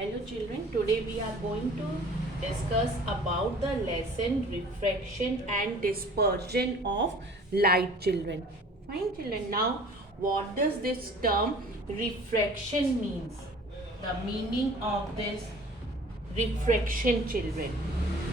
Hello children, today we are going to discuss about the lesson refraction and dispersion of light children. Fine children, now what does this term refraction means? The meaning of this refraction children.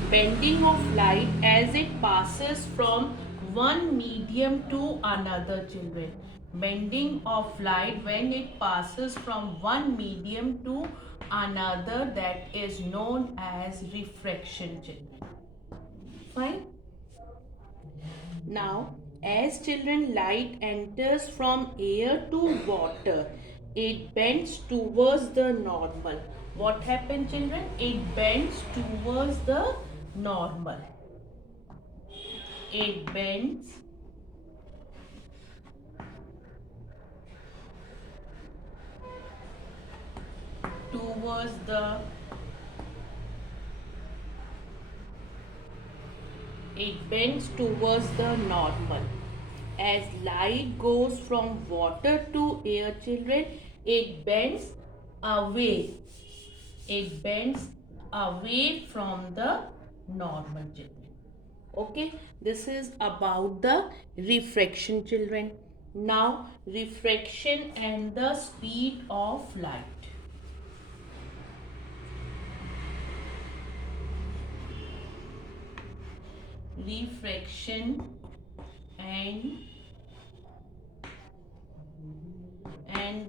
Bending of light as it passes from one medium to another children. Bending of light when it passes from one medium to another, that is known as refraction children. Fine. Now, as children, light enters from air to water, it bends towards the normal. What happens, children? It bends towards the normal. It bends towards the normal. As light goes from water to air, children, it bends away. It bends away from the normal, children. Okay, this is about the refraction, children. Now, refraction and the speed of light. Refraction and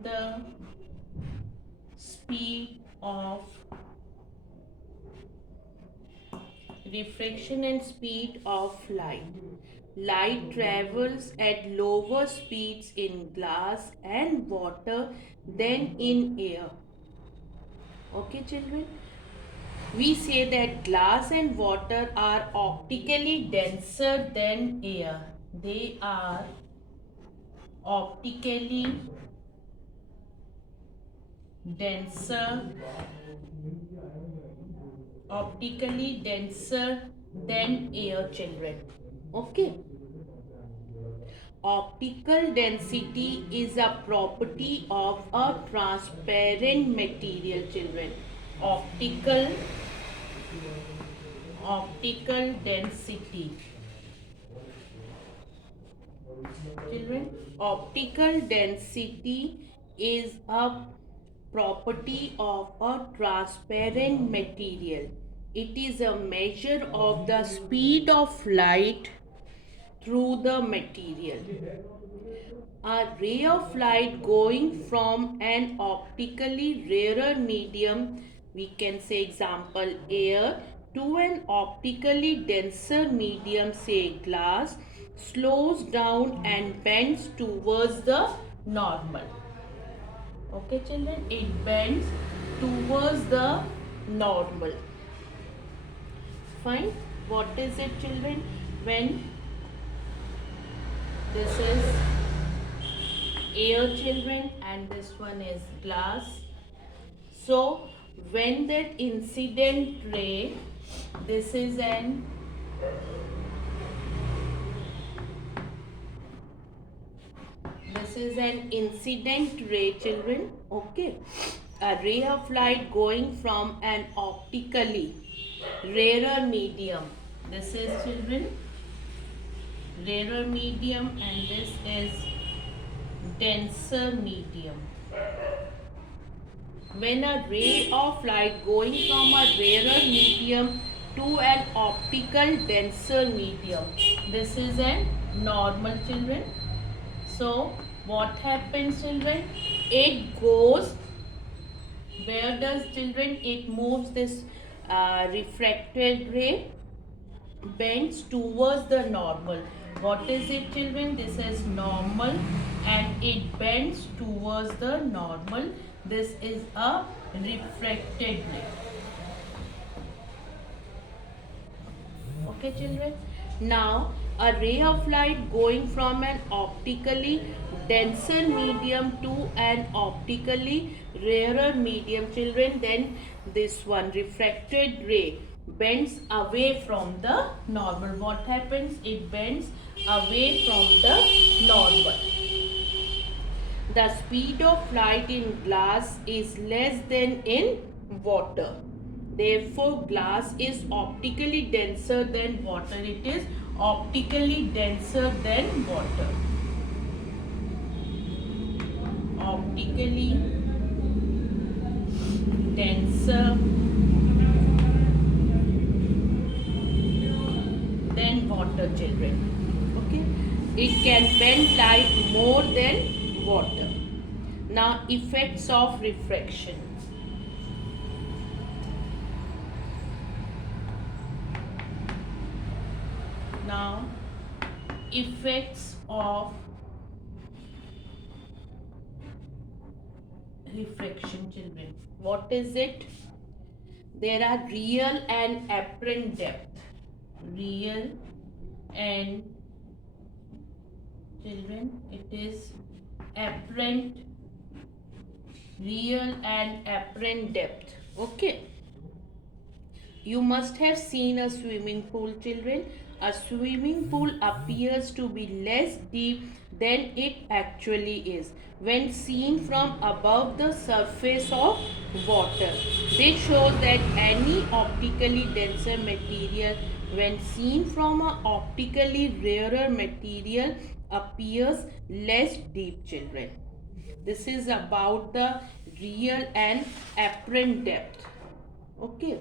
the speed of light. Light travels at lower speeds in glass and water than in air. Okay, children? We say that glass and water are optically denser than air. They are optically denser than air, children. Okay. Optical density is a property of a transparent material, children. Optical density. Children, optical density is a property of a transparent material. It is a measure of the speed of light through the material. A ray of light going from an optically rarer medium, we can say example air, to an optically denser medium, say glass, slows down and bends towards the normal. Okay children, it bends towards the normal. Fine. What is it, children? When this is air, children, and this one is glass. So when that incident ray, this is an incident ray, children. Okay, a ray of light going from an optically rarer medium. This is, children, rarer medium, and this is denser medium. When a ray of light going from a rarer medium to an optical denser medium, this is a normal, children. So what happens, children? It goes, where does, children, it moves? This refracted ray bends towards the normal. What is it, children? This is normal and it bends towards the normal. This is a refracted ray. Okay, children. Now, a ray of light going from an optically denser medium to an optically rarer medium, children, then this one refracted ray bends away from the normal. What happens? It bends away from the normal. The speed of light in glass is less than in water. Therefore, glass is optically denser than water. It is optically denser than water. Optically denser than water, children. Okay. It can bend light more than water. Now, effects of refraction. Now, effects of refraction, children. What is it? There are real and apparent depth. Real and, children, it is apparent, real and apparent depth. Okay. You must have seen a swimming pool, children. A swimming pool appears to be less deep than it actually is when seen from above the surface of water. This shows that any optically denser material, when seen from an optically rarer material, appears less deep, children. This is about the real and apparent depth. Okay.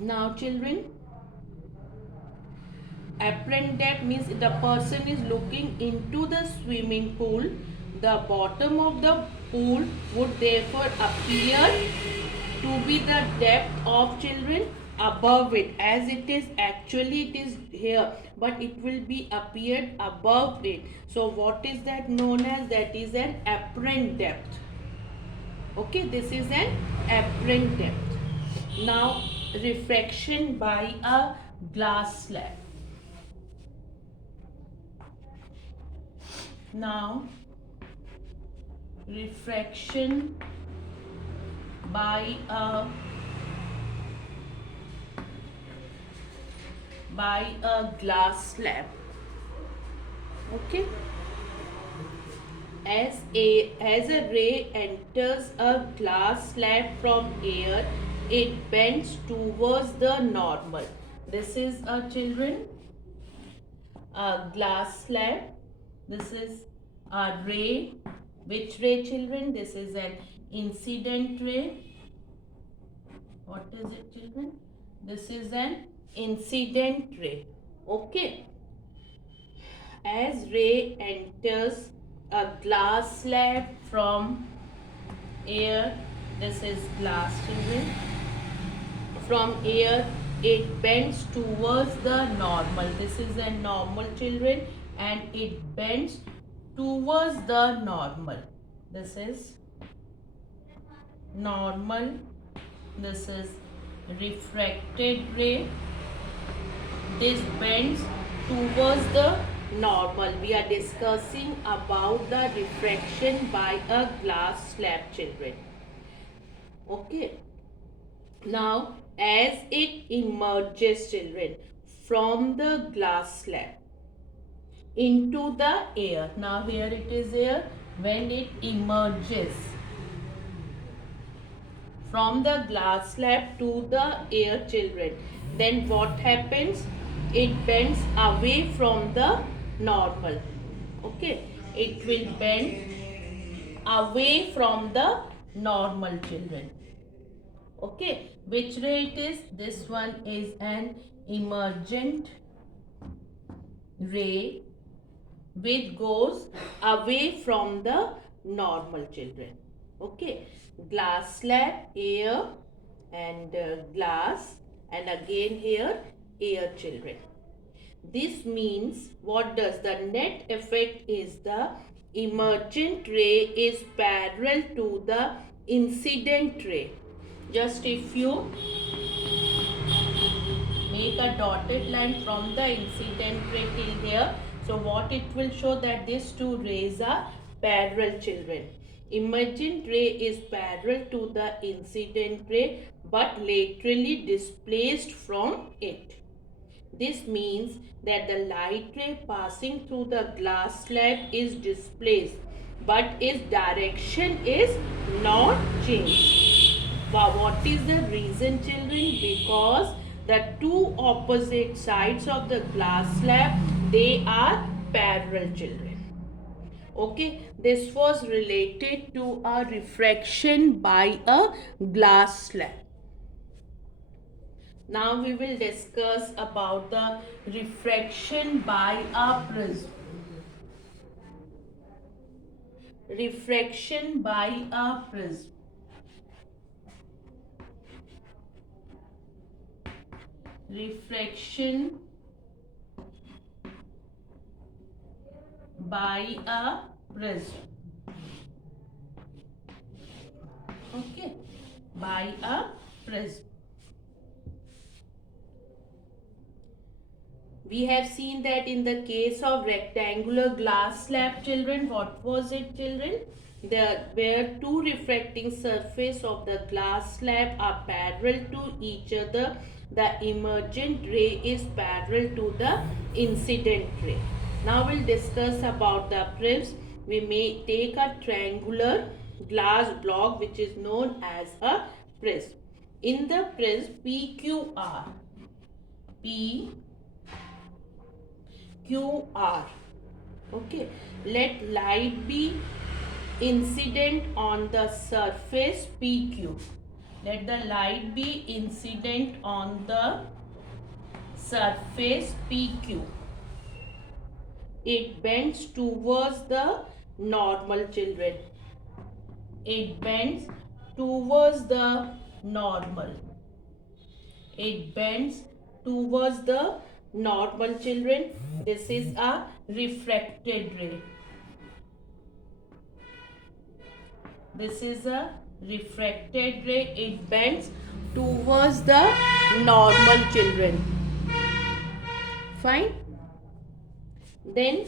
Now, children, apparent depth means the person is looking into the swimming pool. The bottom of the pool would therefore appear to be the depth of, children, above it, as it is actually it is here, but it will be appeared above it. So what is that known as? That is an apparent depth. Okay, this is an apparent depth. Now, refraction by a glass slab. Now, refraction by a glass slab. Okay. As a ray enters a glass slab from air, it bends towards the normal. This is a, children, a glass slab. This is a ray. Which ray, children? This is an incident ray. What is it, children? This is an incident ray. Okay. As ray enters a glass slab from air, this is glass, children. From air, it bends towards the normal. This is a normal, children, and it bends towards the normal. This is normal. This is refracted ray. This bends towards the normal. We are discussing about the refraction by a glass slab, children. Okay. Now, as it emerges, children, from the glass slab into the air. Now, here it is air. When it emerges from the glass slab to the air, children, then what happens? It bends away from the normal. Okay. It will bend away from the normal, children. Okay, which ray it is? This one is an emergent ray which goes away from the normal, children. Okay, glass slab, air, and glass, and again here air, children. This means, what does the net effect is the emergent ray is parallel to the incident ray. Just if you make a dotted line from the incident ray till here, so what it will show that these two rays are parallel, children. Emergent ray is parallel to the incident ray but laterally displaced from it. This means that the light ray passing through the glass slab is displaced but its direction is not changed. What is the reason, children? Because the two opposite sides of the glass slab, they are parallel, children. Okay, this was related to a refraction by a glass slab. Now we will discuss about the refraction by a prism. Refraction by a prism. Refraction by a prism. Okay, by a prism. We have seen that in the case of rectangular glass slab, children, what was it, children? There where two refracting surface of the glass slab are parallel to each other, the emergent ray is parallel to the incident ray. Now we'll discuss about the prism. We may take a triangular glass block which is known as a prism. In the prism PQR, P QR. Okay, let light be incident on the surface PQ. Let the light be incident on the surface PQ. It bends towards the normal, children. It bends towards the normal. It bends towards the normal, children. This is a refracted ray. This is a refracted ray. It bends towards the normal, children. Fine. Then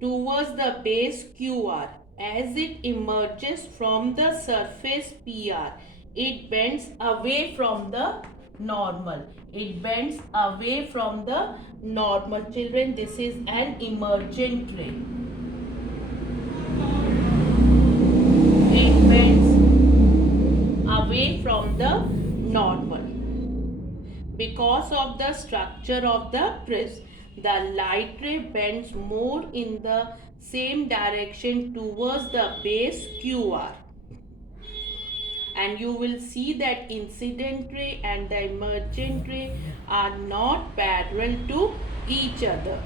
towards the base QR. As it emerges from the surface PR, it bends away from the normal. It bends away from the normal, children. This is an emergent ray. It bends away from the normal. Because of the structure of the prism, the light ray bends more in the same direction towards the base QR. And you will see that incident ray and the emergent ray are not parallel to each other.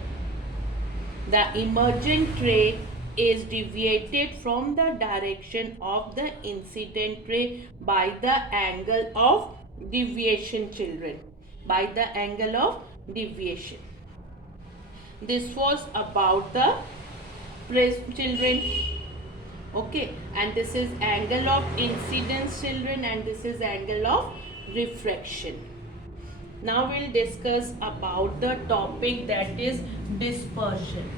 The emergent ray is deviated from the direction of the incident ray by the angle of deviation, children. By the angle of deviation. This was about the prism, children. Okay, and this is angle of incidence, children, and this is angle of refraction. Now we'll discuss about the topic that is dispersion.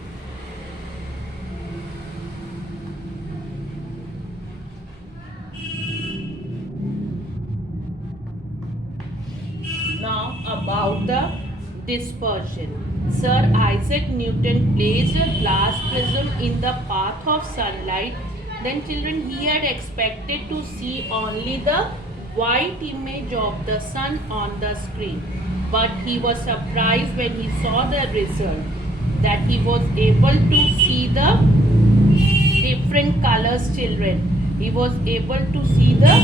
Now about the dispersion. Sir Isaac Newton placed a glass prism in the path of sunlight. Then, children, he had expected to see only the white image of the sun on the screen. But he was surprised when he saw the result, that he was able to see the different colors, children. He was able to see the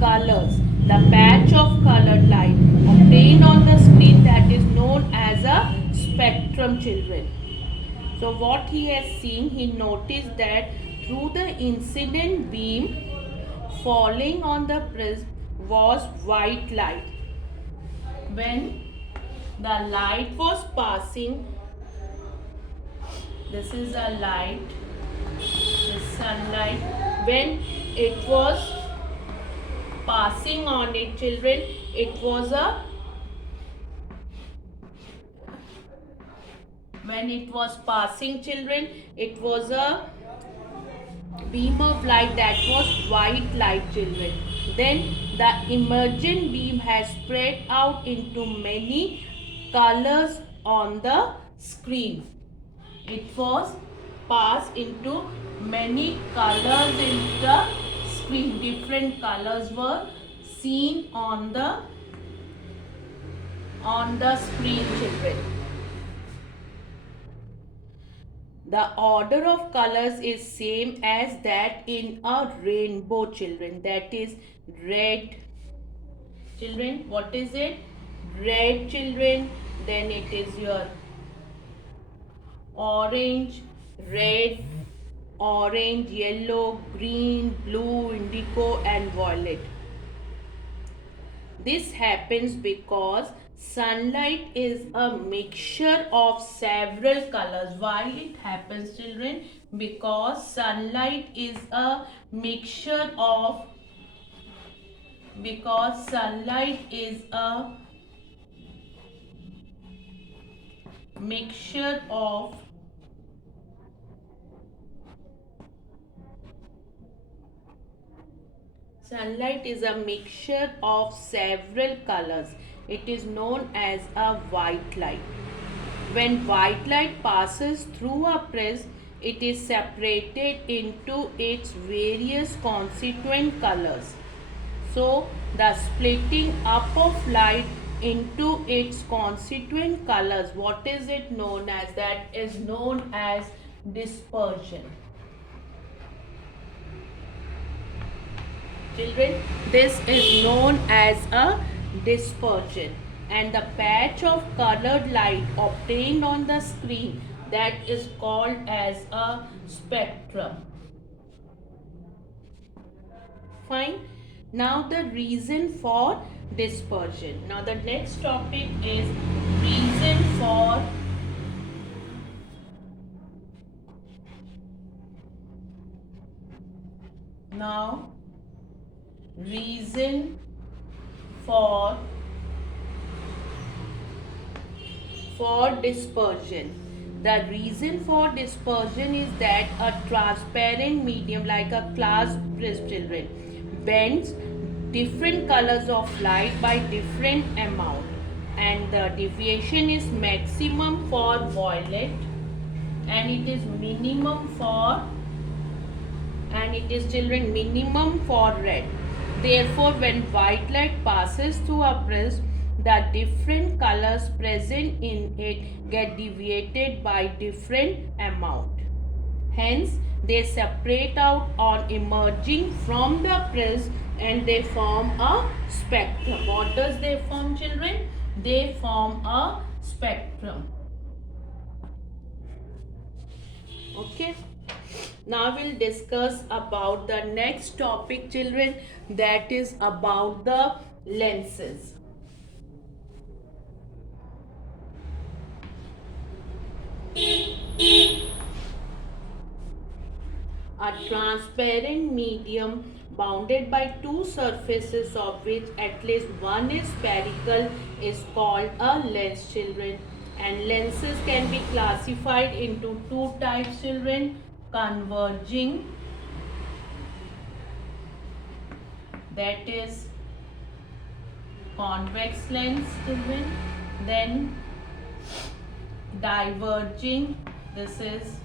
colors, the patch of colored light obtained on the screen, that is known as a spectrum, children. So what he has seen, he noticed that through the incident beam falling on the prism was white light. When the light was passing, this is a light, this sunlight, when it was passing on it, children, it was a when it was passing, children, it was a beam of light that was white light, children. Then the emergent beam has spread out into many colors on the screen. It was passed into many colors in the screen. Different colors were seen on the screen, children. The order of colors is same as that in a rainbow, children. That is red, children. What is it? Red, children. Then it is your orange, red, orange, yellow, green, blue, indigo and violet. This happens because sunlight is a mixture of several colors. Why it happens, children? Because sunlight is a mixture of because sunlight is a mixture of Sunlight is a mixture of several colors. It is known as a white light. When white light passes through a prism, it is separated into its various constituent colors. So, the splitting up of light into its constituent colors, what is it known as? That is known as dispersion. Children, this is known as a dispersion, and the patch of colored light obtained on the screen, that is called as a spectrum. Fine. Now the reason for dispersion. Now the next topic is reason for reason for dispersion. The reason for dispersion is that a transparent medium like a glass prism, children, bends different colors of light by different amount, and the deviation is maximum for violet and it is minimum for minimum for red. Therefore, when white light passes through a prism, the different colors present in it get deviated by different amount. Hence, they separate out on emerging from the prism and they form a spectrum. What does they form, children? They form a spectrum. Okay. Now we'll discuss about the next topic, children, that is about the lenses. A transparent medium bounded by two surfaces of which at least one is spherical is called a lens, children. And lenses can be classified into two types, children: converging, that is convex lens, children, then diverging, this is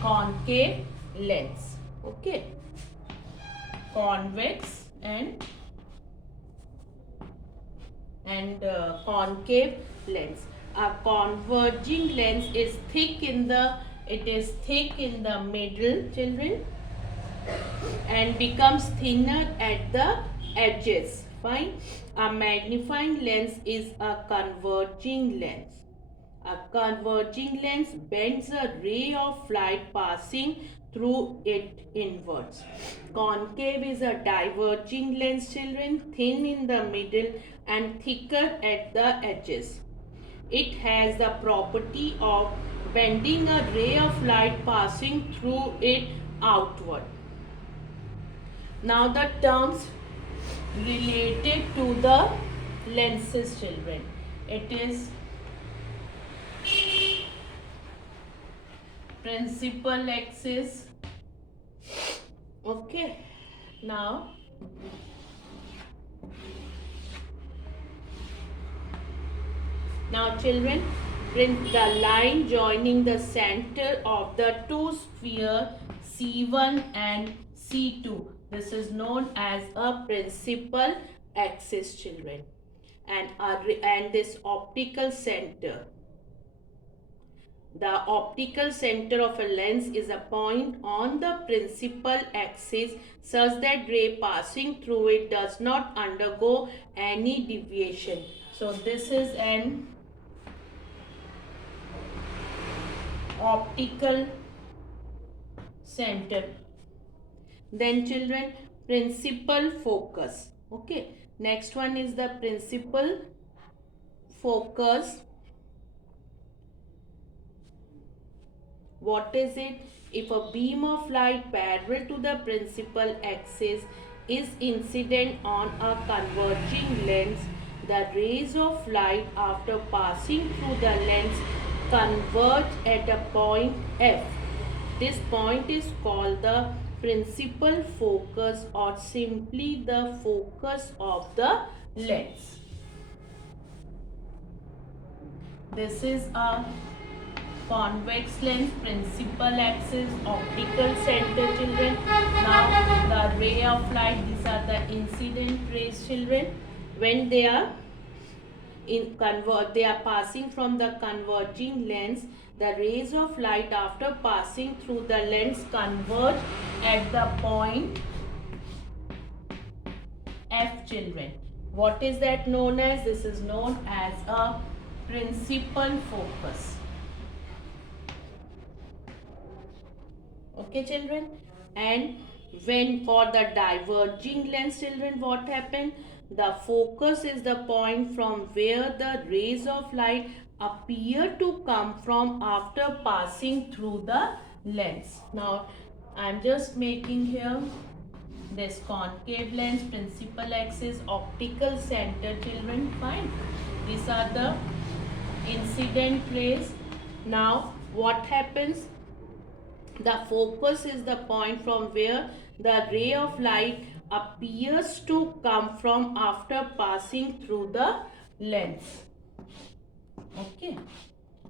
concave lens. Okay, convex and concave lens. A converging lens is thick in the middle, children, and becomes thinner at the edges. Fine. A magnifying lens is a converging lens. A converging lens bends a ray of light passing through it inwards. Concave is a diverging lens, children, thin in the middle and thicker at the edges. It has the property of bending a ray of light passing through it outward. Now the terms related to the lenses, children. It is principal axis. Okay. Now children, print the line joining the center of the two spheres C1 and C2. This is known as a principal axis, children. And this optical center. The optical center of a lens is a point on the principal axis such that ray passing through it does not undergo any deviation. So this is an optical center. Then children, principal focus. Okay. Next one is the principal focus. What is it? If a beam of light parallel to the principal axis is incident on a converging lens, the rays of light after passing through the lens converge at a point F. This point is called the principal focus or simply the focus of the lens. This is a convex lens, principal axis, optical center, children. Now the ray of light, these are the incident rays, children. When they are they are passing from the converging lens, the rays of light after passing through the lens converge at the point F, children. What is that known as? This is known as a principal focus. Okay, children. And when for the diverging lens, children, what happened? The focus is the point from where the rays of light appear to come from after passing through the lens. Now, I am just making here this concave lens, principal axis, optical center, children. Fine. These are the incident rays. Now, what happens? The focus is the point from where the ray of light appears to come from after passing through the lens. Okay.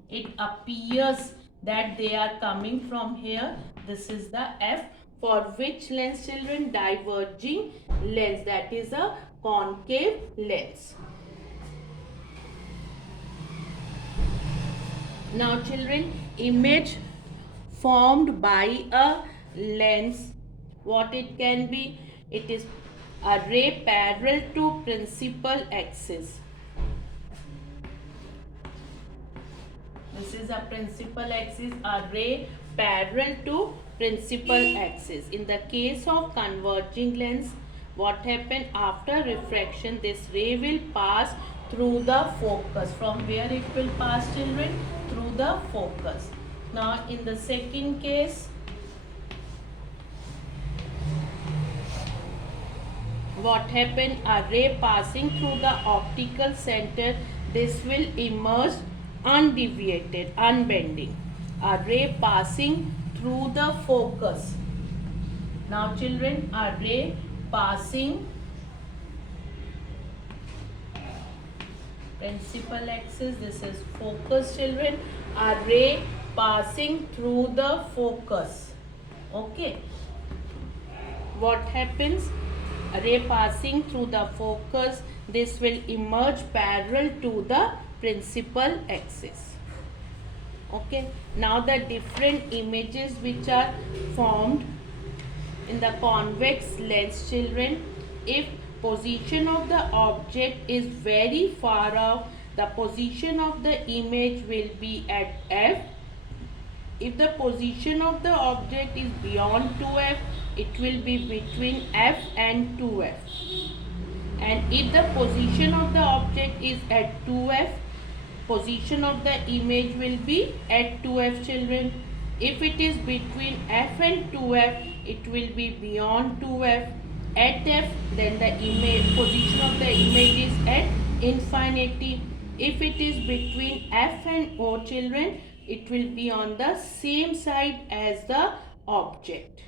It appears that they are coming from here. This is the F. For which lens, children? Diverging lens. That is a concave lens. Now, children, image formed by a lens, what it can be? It is a ray parallel to principal axis. This is a principal axis, a ray parallel to principal axis. In the case of converging lens, what happens after refraction? This ray will pass through the focus. From where it will pass, children? Through the focus. Now, in the second case, what happened? A ray passing through the optical center, this will emerge undeviated, unbending. A ray passing through the focus. Now, children, a ray passing principal axis, this is focus, children. A ray passing through the focus. Okay. What happens? A ray passing through the focus, this will emerge parallel to the principal axis. Okay. Now the different images which are formed in the convex lens, children. If position of the object is very far off, the position of the image will be at F. If the position of the object is beyond 2F, it will be between F and 2F. And if the position of the object is at 2F, position of the image will be at 2F, children. If it is between F and 2F, it will be beyond 2F. At F, then the position of the image is at infinity. If it is between F and O, children, it will be on the same side as the object.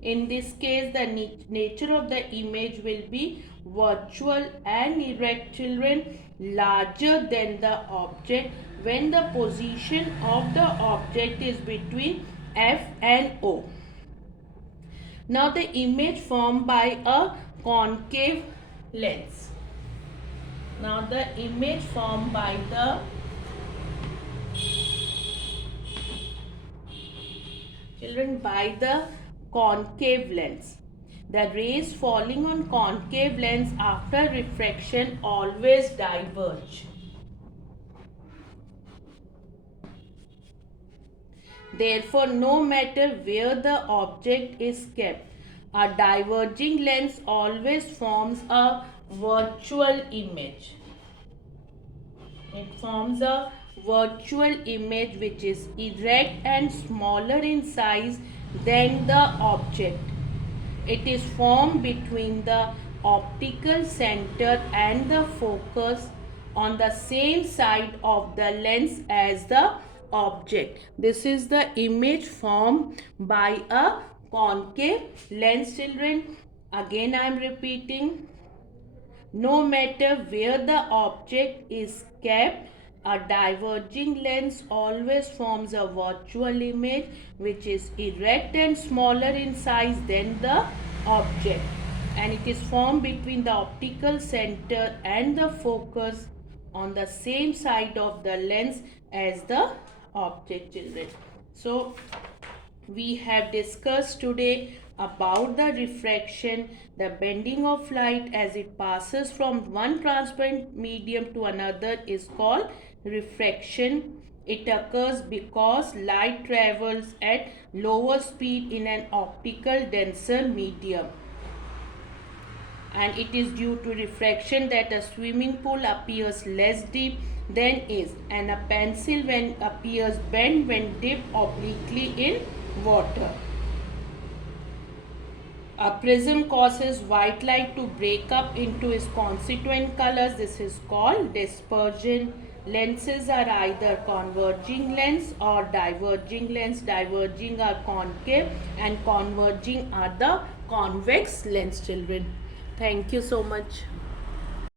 In this case, the nature of the image will be virtual and erect, children, larger than the object when the position of the object is between F and O. Now the image formed by a concave lens. Now the image formed by the children by the concave lens. The rays falling on concave lens after refraction always diverge. Therefore, no matter where the object is kept, a diverging lens always forms a virtual image. It forms a virtual image which is erect and smaller in size than the object. It is formed between the optical center and the focus on the same side of the lens as the object. This is the image formed by a concave lens, children. Again I am repeating. No matter where the object is kept, a diverging lens always forms a virtual image which is erect and smaller in size than the object, and it is formed between the optical center and the focus on the same side of the lens as the object, children. So we have discussed today about the refraction, the bending of light as it passes from one transparent medium to another is called refraction. It occurs because light travels at lower speed in an optical denser medium, and it is due to refraction that a swimming pool appears less deep than is, and a pencil when appears bent when dipped obliquely in water. A prism causes white light to break up into its constituent colors. This is called dispersion. Lenses are either converging lens or diverging lens. Diverging are concave and converging are the convex lens, children. Thank you so much.